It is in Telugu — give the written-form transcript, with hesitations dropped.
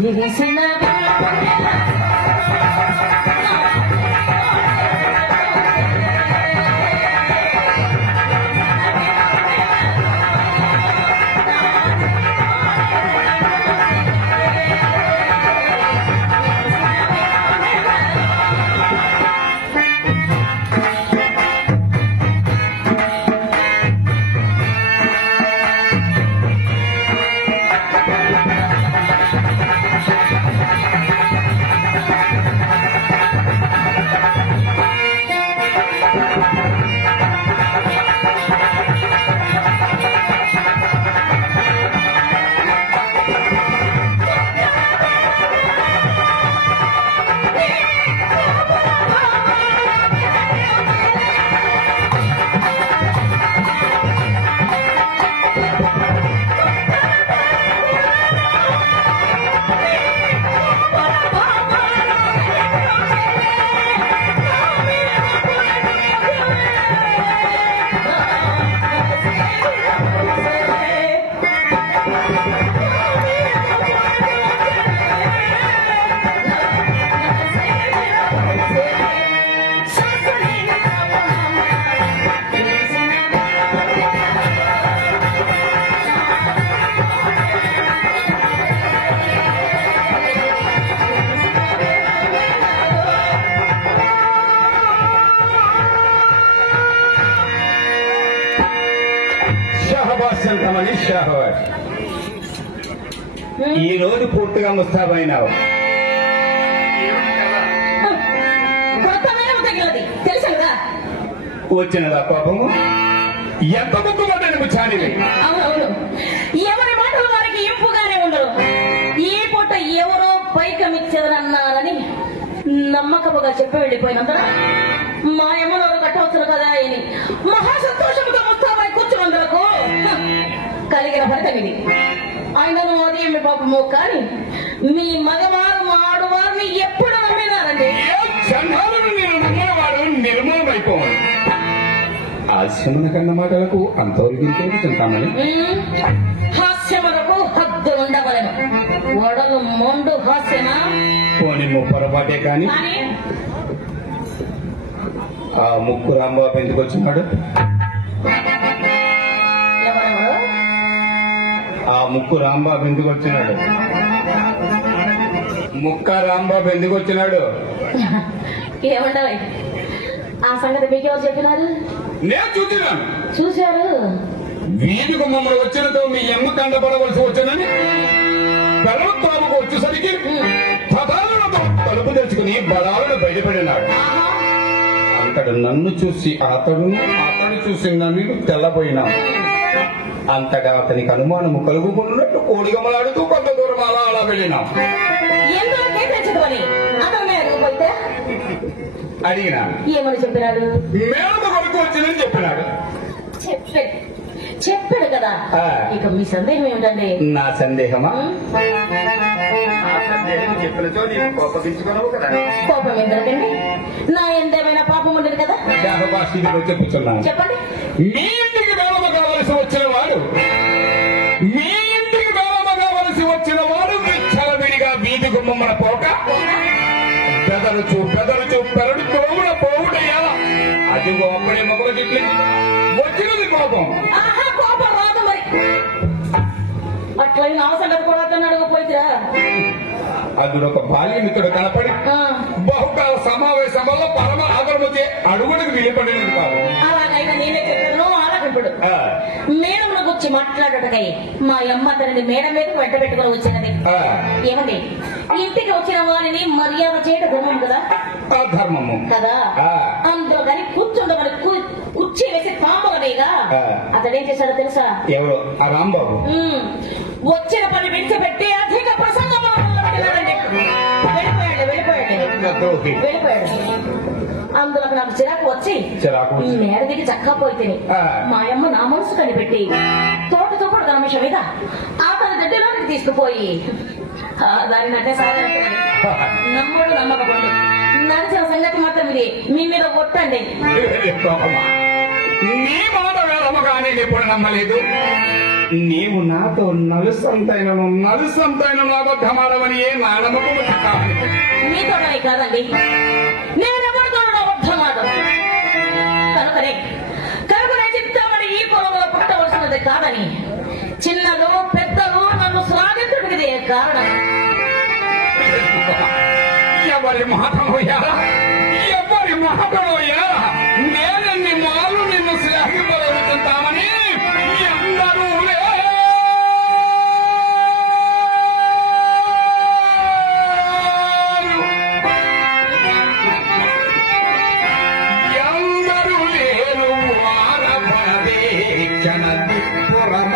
ఈ రోజు పూర్తిగా ముస్తాబైనావు. వచ్చినదా కోపము? ఎంత ముక్కుబడ్డా నువ్వు చానివి? అవునవును, ఎవరి మాటలు వారికి ఇంపుగానే ఉండరు. ఈ పూట ఎవరో పైకమిచ్చేదన్నారని నమ్మకముగా చెప్పి వెళ్ళిపోయినందున మా యమ్మలో కట్టవచ్చును కదా అని మహా సంతోషంతో ముస్తాబై కూర్చున్నందుకు కలిగిన ఫలితం ఇది. ఆయనను అది ఏమి పాపము కానీ మీ మగవారు మా ఆడవారిని ఎప్పుడు నమ్మినారండి? నేను నమ్మేవాడు నిర్మూలమైపోవాలి. హాస్యమున కన్న మాటలకు అంతవరకు చింతామని హాస్యములకు హద్దు ఉండవలను. వడలు మొండు హాస్యమా పోనీ పొరపాటే కాని ఆ ముక్కు రాంబాబు ఎందుకు వచ్చినాడు? ఆ ముక్కు రాంబాబు ఎందుకు వచ్చినాడు? ముక్క రాంబాబు ఎందుకు వచ్చినాడు? ఏమంటారు ఆ సంగతి మీకెవరు చెప్పినారు? నేను చూసినాను. చూశారు? వీధికి మమ్మల్ని వచ్చినతో మీ ఎమ్మ కండపడవలసి వచ్చానని పెరవత్తాముకు వచ్చేసరికి తలుపు తెచ్చుకుని బలాలను బయటపడినాడు. అంతడు నన్ను చూసి అతడు చూసి నన్ను తెల్లబోయినాడు. అంతటా అతనికి అనుమానము కలుగుకున్నట్టు కోడిగమలాడుతూ కొంత దూరం అలా వెళ్ళినాం. అడిగినా ఏమని చెప్పినాడు? మేనమ కొడుకు వచ్చిందని చెప్పినాడు. చెప్పాడు కదా. ఇక మీ సందేహం ఏమిటండి? నా సందేహమా? చెప్పినచో నీకు కోపగించుకున్నావు కదా. కోపం ఎందుకండి? నా ఎంతేమైనా పాపం ఉండదు కదా. చెప్పుతున్నాను. చెప్పండి. మీ ఇంటికి మేనమ కావలసి వచ్చిన వాడు విచ్చలవిడిగా వీధి గుమ్మన పోక పెదలుచు పెరడు తోముల పోవుడయ్యాలా. అది అప్పుడే మొక్కలు చెట్లు వచ్చినది కోపం. కోపం రాదు మరి. అట్లయినా అవసరం కూడా అడగపోయిరా. అందులో ఒక బాల్యమిత్రుడు కనపడి బహుకాల సమావేశం వల్ల పరమ ఆదరణతే అడుగుడికి వీలుపడినది కాదు. అలాగైనా నేనే చెప్పాను ఆలకంటుడు. మేడం గురించి మాట్లాడటకై మా అమ్మ తనని మేడం మీద వెంట పెట్టుకుని వచ్చినది. ఏమండి, ఇంటికి వచ్చిన వారిని మర్యాద చేయడం ధర్మం కదా. ధర్మము కదా. అందులో కానీ కూర్చుండమని కుర్చీ వేసి పాపగా అతడేం చేశాడో తెలుసా? ఎవరు? ఆ రాంబాబు వచ్చిన పని విడిచిపెట్టి అధిక ప్రసంగం వెళ్ళిపోయాడు. అందులో నాకు చిరాకు వచ్చి మేడ దిగి చక్కా పోయితేనే మా అమ్మ నా మనసు కనిపెట్టి తోటతో కూడా గమనిషం మీద అతని దగ్గరలోకి తీసుకుపోయి దాన్ని అంటే సాధారణ నమ్మడు నమ్మకపోండు నడిచిన సంగతి మాత్రం ఇది మీ మీద కొట్టండి. నీ మాట వేదము కానీ ఎప్పుడు నమ్మలేదు. నీవు నాతో నలుసంతైనను అబద్ధమాడవని ఏ నా నమ్మకము కాదు. మీతోనే కాదండి, నేనెవరితో అబద్ధమాడను. కనుకనే చిత్తామని ఈ పొలంలో పుట్టవలసినది కాదని చిన్నలు పెద్దలు నన్ను స్వాగతించడానికి కారణం. ఎవరి మాటలోయారా, ఎవరి మాటలోయారా, నేనన్ని మాలు నిన్ను శ్లాఘింపగలుగుతుంటామని అందరూ లేరు వారపదే క్షణ దిప్పురమ